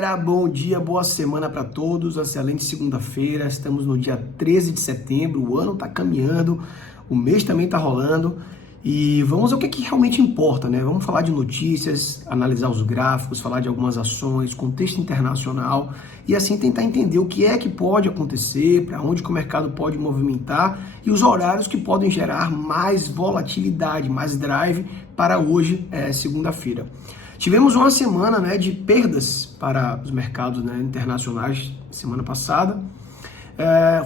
galera, bom dia, boa semana para todos, excelente segunda-feira, estamos no dia 13 de setembro, o ano tá caminhando, o mês também tá rolando e vamos ao que realmente importa, né? Vamos falar de notícias, analisar os gráficos, falar de algumas ações, contexto internacional e assim tentar entender o que é que pode acontecer, para onde que o mercado pode movimentar e os horários que podem gerar mais volatilidade, mais drive para hoje, segunda-feira. Tivemos uma semana, né, de perdas para os mercados, né, internacionais, semana passada.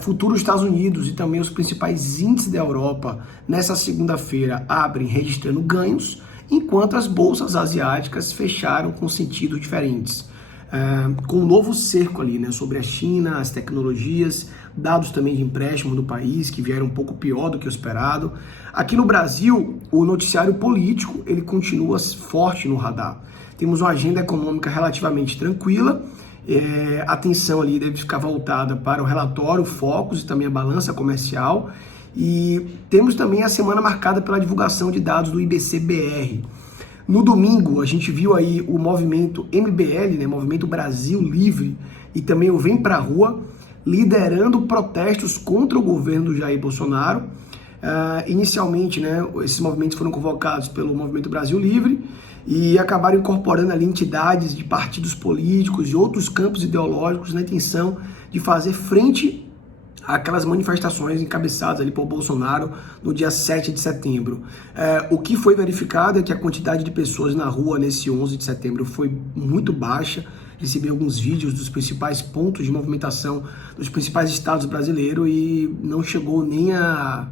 Futuro Estados Unidos e também os principais índices da Europa nessa segunda-feira abrem registrando ganhos, enquanto as bolsas asiáticas fecharam com sentidos diferentes. Com um novo cerco ali, né, sobre a China, as tecnologias, dados também de empréstimo do país que vieram um pouco pior do que o esperado. Aqui no Brasil, o noticiário político ele continua forte no radar. Temos uma agenda econômica relativamente tranquila, a atenção ali deve ficar voltada para o relatório Focus e também a balança comercial. E temos também a semana marcada pela divulgação de dados do IBC-BR. No domingo, a gente viu aí o movimento MBL, né, Movimento Brasil Livre, e também o Vem Pra Rua, liderando protestos contra o governo do Jair Bolsonaro. Inicialmente, né, esses movimentos foram convocados pelo Movimento Brasil Livre e acabaram incorporando ali entidades de partidos políticos e outros campos ideológicos na intenção de fazer frente aquelas manifestações encabeçadas ali por Bolsonaro no dia 7 de setembro. O que foi verificado é que a quantidade de pessoas na rua nesse 11 de setembro foi muito baixa. Recebi alguns vídeos dos principais pontos de movimentação dos principais estados brasileiros e não chegou nem a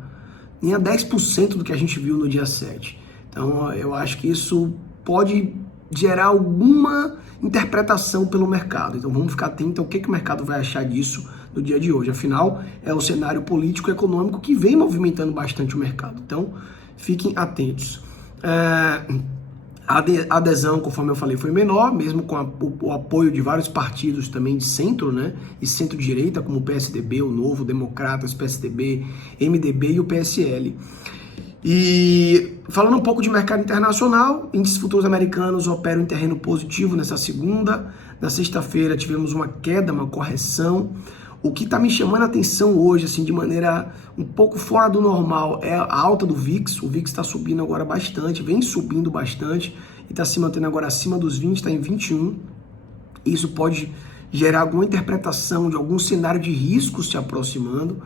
10% do que a gente viu no dia 7. Então eu acho que isso pode gerar alguma interpretação pelo mercado. Então vamos ficar atentos ao que o mercado vai achar disso no dia de hoje. Afinal, é o cenário político e econômico que vem movimentando bastante o mercado. Então, fiquem atentos. A adesão, conforme eu falei, foi menor, mesmo com o apoio de vários partidos também de centro, né? E centro-direita, como o PSDB, o Novo, Democratas, PSDB, MDB e o PSL. E falando um pouco de mercado internacional, índices futuros americanos operam em terreno positivo nessa segunda. Na sexta-feira tivemos uma queda, uma correção. O que está me chamando a atenção hoje, assim, de maneira um pouco fora do normal, é a alta do VIX. O VIX está subindo agora bastante, vem subindo bastante e está se mantendo agora acima dos 20, está em 21. Isso pode gerar alguma interpretação de algum cenário de risco se aproximando.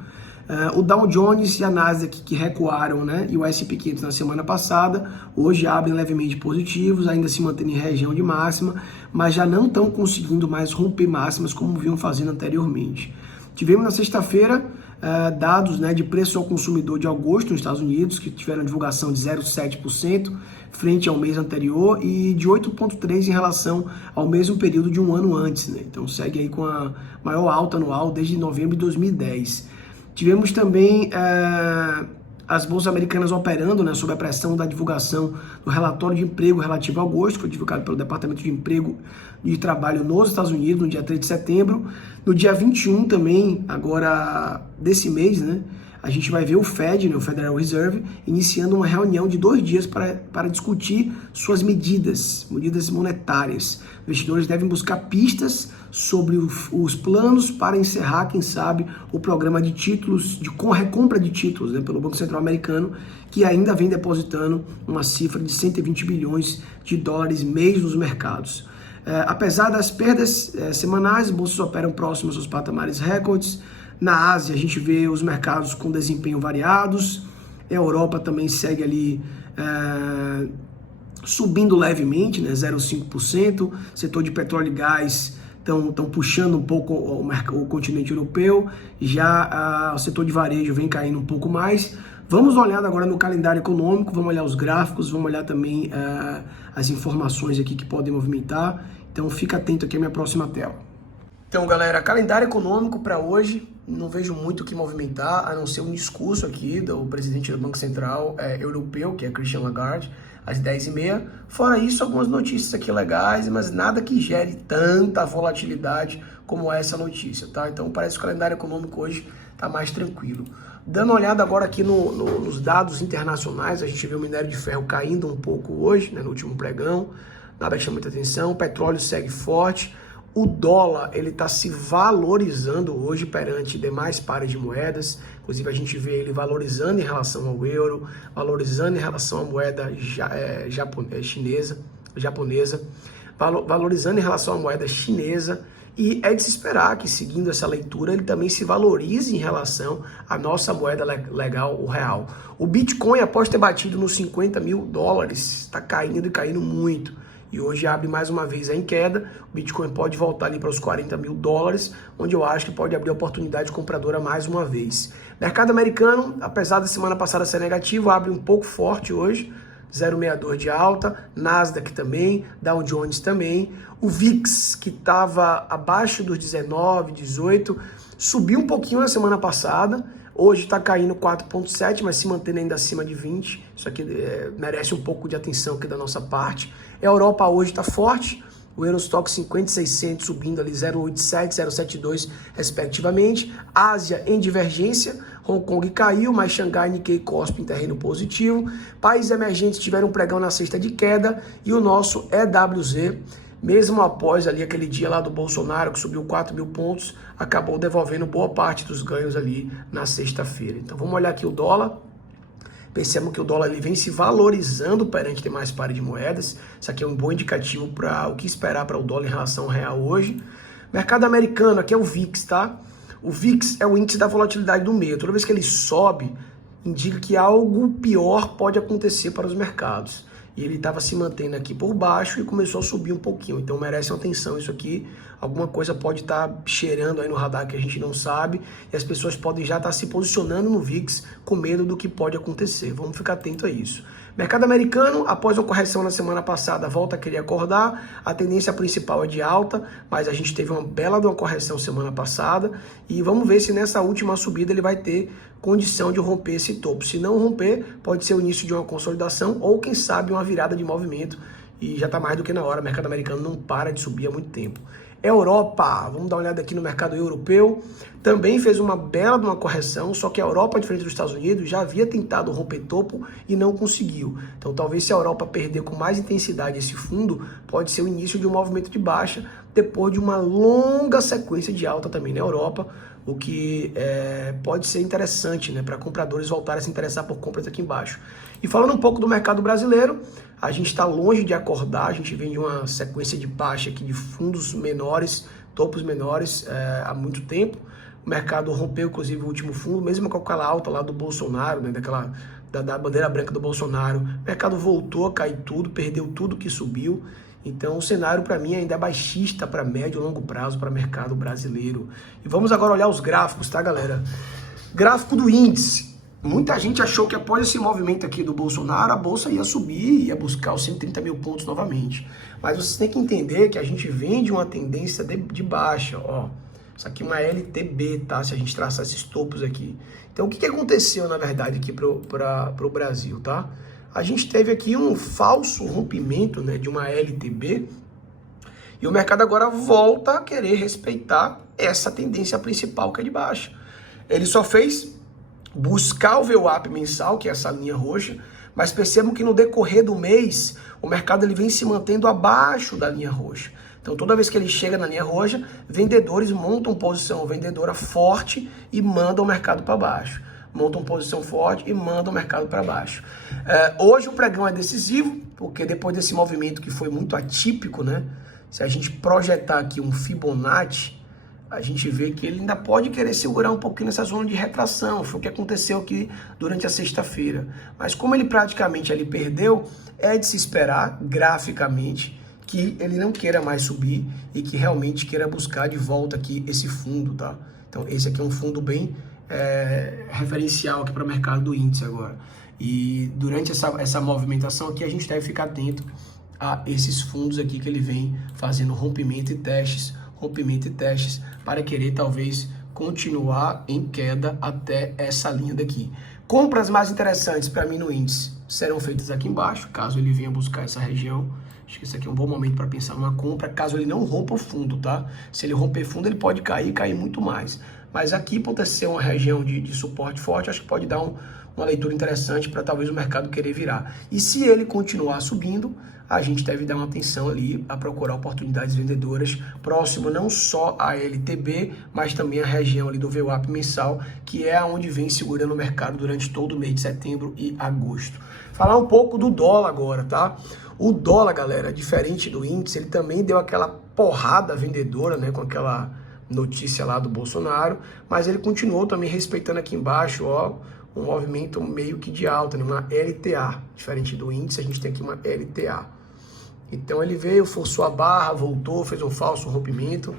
O Dow Jones e a Nasdaq que recuaram, né, e o S&P 500 na semana passada, hoje abrem levemente positivos, ainda se mantendo em região de máxima, mas já não estão conseguindo mais romper máximas como vinham fazendo anteriormente. Tivemos na sexta-feira dados, né, de preço ao consumidor de agosto nos Estados Unidos, que tiveram divulgação de 0,7% frente ao mês anterior e de 8,3% em relação ao mesmo período de um ano antes, né? Então segue aí com a maior alta anual desde novembro de 2010. Tivemos também as bolsas americanas operando, né, sob a pressão da divulgação do relatório de emprego relativo a agosto, que foi divulgado pelo Departamento de Emprego e de Trabalho nos Estados Unidos, no dia 3 de setembro. No dia 21 também, agora desse mês, né, a gente vai ver o Fed, né, o Federal Reserve, iniciando uma reunião de 2 dias para discutir suas medidas monetárias. Investidores devem buscar pistas sobre os planos para encerrar, quem sabe, o programa de títulos, de recompra de títulos, né, pelo Banco Central Americano, que ainda vem depositando uma cifra de 120 bilhões de dólares mês nos mercados. Apesar das perdas semanais, as bolsas operam próximas aos patamares recordes. Na Ásia, a gente vê os mercados com desempenho variados. A Europa também segue ali subindo levemente, né, 0,5%. Setor de petróleo e gás estão puxando um pouco o continente europeu. Já o setor de varejo vem caindo um pouco mais. Vamos dar uma olhada agora no calendário econômico, vamos olhar os gráficos, vamos olhar também as informações aqui que podem movimentar. Então fica atento aqui à minha próxima tela. Então, galera, calendário econômico para hoje, não vejo muito o que movimentar, a não ser um discurso aqui do presidente do Banco Central Europeu, que é Christine Lagarde, às 10h30. Fora isso, algumas notícias aqui legais, mas nada que gere tanta volatilidade como essa notícia, tá? Então, parece que o calendário econômico hoje está mais tranquilo. Dando uma olhada agora aqui nos dados internacionais, a gente vê o minério de ferro caindo um pouco hoje, né, no último pregão, nada que chama muita atenção, o petróleo segue forte, O dólar, ele está se valorizando hoje perante demais pares de moedas. Inclusive, a gente vê ele valorizando em relação ao euro, valorizando em relação à moeda japonesa, valorizando em relação à moeda chinesa. E é de se esperar que, seguindo essa leitura, ele também se valorize em relação à nossa moeda legal, o real. O Bitcoin, após ter batido nos 50 mil dólares, está caindo e caindo muito. E hoje abre mais uma vez em queda. O Bitcoin pode voltar ali para os 40 mil dólares, onde eu acho que pode abrir oportunidade compradora mais uma vez. Mercado americano, apesar da semana passada ser negativo, abre um pouco forte hoje, 0,62 de alta, Nasdaq também, Dow Jones também. O VIX, que estava abaixo dos 19, 18, subiu um pouquinho na semana passada. Hoje está caindo 4,7, mas se mantendo ainda acima de 20. Isso aqui merece um pouco de atenção aqui da nossa parte. A Europa hoje está forte. O Eurostock 50-600 subindo ali 0,87, 0,72 respectivamente. Ásia em divergência. Hong Kong caiu, mas Xangai, Nikkei, Kospi em terreno positivo. Países emergentes tiveram um pregão na sexta de queda. E o nosso EWZ, mesmo após ali aquele dia lá do Bolsonaro, que subiu 4 mil pontos, acabou devolvendo boa parte dos ganhos ali na sexta-feira. Então vamos olhar aqui o dólar. Percebam que o dólar ele vem se valorizando perante demais pares de moedas. Isso aqui é um bom indicativo para o que esperar para o dólar em relação ao real hoje. Mercado americano, aqui é o VIX, tá? O VIX é o índice da volatilidade do meio. Toda vez que ele sobe, indica que algo pior pode acontecer para os mercados. E ele estava se mantendo aqui por baixo e começou a subir um pouquinho. Então merece uma atenção isso aqui. Alguma coisa pode estar cheirando aí no radar que a gente não sabe. E as pessoas podem já estar se posicionando no VIX com medo do que pode acontecer. Vamos ficar atento a isso. Mercado americano, após uma correção na semana passada, volta a querer acordar. A tendência principal é de alta, mas a gente teve uma bela de uma correção semana passada. E vamos ver se nessa última subida ele vai ter condição de romper esse topo. Se não romper, pode ser o início de uma consolidação ou, quem sabe, uma virada de movimento. E já está mais do que na hora. O mercado americano não para de subir há muito tempo. Europa, vamos dar uma olhada aqui no mercado europeu, também fez uma bela de uma correção, só que a Europa, diferente dos Estados Unidos, já havia tentado romper topo e não conseguiu. Então talvez se a Europa perder com mais intensidade esse fundo, pode ser o início de um movimento de baixa, depois de uma longa sequência de alta também na Europa, o que pode ser interessante, né, para compradores voltarem a se interessar por compras aqui embaixo. E falando um pouco do mercado brasileiro, a gente está longe de acordar, a gente vem de uma sequência de baixa aqui de fundos menores, topos menores há muito tempo. O mercado rompeu, inclusive, o último fundo, mesmo com aquela alta lá do Bolsonaro, né, da bandeira branca do Bolsonaro. O mercado voltou a cair tudo, perdeu tudo que subiu. Então o cenário para mim ainda é baixista para médio e longo prazo para o mercado brasileiro. E vamos agora olhar os gráficos, tá, galera? Gráfico do índice. Muita gente achou que após esse movimento aqui do Bolsonaro, a Bolsa ia subir, ia buscar os 130 mil pontos novamente. Mas vocês têm que entender que a gente vem de uma tendência de baixa, ó. Isso aqui é uma LTB, tá? Se a gente traçar esses topos aqui. Então o que aconteceu, na verdade, aqui para o Brasil, tá? A gente teve aqui um falso rompimento, né, de uma LTB, e o mercado agora volta a querer respeitar essa tendência principal que é de baixa. Ele só fez buscar o VWAP mensal, que é essa linha roxa, mas percebam que no decorrer do mês, o mercado ele vem se mantendo abaixo da linha roxa. Então toda vez que ele chega na linha roxa, vendedores montam posição vendedora forte e mandam o mercado para baixo. Montam posição forte e mandam o mercado para baixo. Hoje o pregão é decisivo, porque depois desse movimento que foi muito atípico, né? Se a gente projetar aqui um Fibonacci, a gente vê que ele ainda pode querer segurar um pouquinho nessa zona de retração. Foi o que aconteceu aqui durante a sexta-feira. Mas como ele praticamente ali perdeu, é de se esperar, graficamente, que ele não queira mais subir e que realmente queira buscar de volta aqui esse fundo, tá? Então esse aqui é um fundo bem referencial aqui para o mercado do índice agora. E durante essa movimentação aqui a gente deve ficar atento a esses fundos aqui que ele vem fazendo rompimento e testes, para querer talvez continuar em queda até essa linha daqui. Compras mais interessantes para mim no índice serão feitas aqui embaixo, caso ele venha buscar essa região. Acho que esse aqui é um bom momento para pensar numa compra, caso ele não rompa o fundo, tá? Se ele romper fundo, ele pode cair muito mais. Mas aqui pode ser uma região de suporte forte, acho que pode dar uma leitura interessante para talvez o mercado querer virar. E se ele continuar subindo, a gente deve dar uma atenção ali a procurar oportunidades vendedoras próximo não só a LTB, mas também a região ali do VWAP mensal, que é onde vem segurando o mercado durante todo o mês de setembro e agosto. Falar um pouco do dólar agora, tá? O dólar, galera, diferente do índice, ele também deu aquela porrada vendedora, né, com aquela notícia lá do Bolsonaro, mas ele continuou também respeitando aqui embaixo, ó, um movimento meio que de alta, né, uma LTA. Diferente do índice, a gente tem aqui uma LTA. Então ele veio, forçou a barra, voltou, fez um falso rompimento.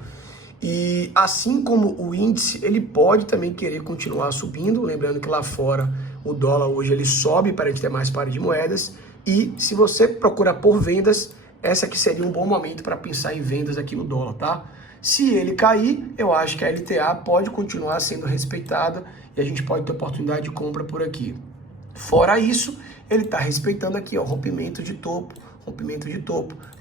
E assim como o índice, ele pode também querer continuar subindo. Lembrando que lá fora o dólar hoje ele sobe para a gente ter mais pares de moedas. E se você procurar por vendas, essa aqui seria um bom momento para pensar em vendas aqui no dólar, tá? Se ele cair, eu acho que a LTA pode continuar sendo respeitada e a gente pode ter oportunidade de compra por aqui. Fora isso, ele está respeitando aqui, ó, rompimento de topo,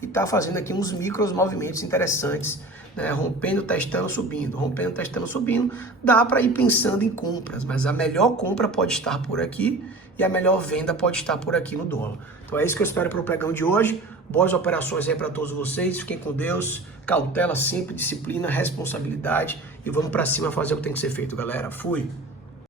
e está fazendo aqui uns micros movimentos interessantes, né? Rompendo, testando, subindo, dá para ir pensando em compras, mas a melhor compra pode estar por aqui e a melhor venda pode estar por aqui no dólar. Então é isso que eu espero para o pregão de hoje. Boas operações aí para todos vocês, fiquem com Deus, cautela sempre, disciplina, responsabilidade e vamos para cima fazer o que tem que ser feito, galera. Fui!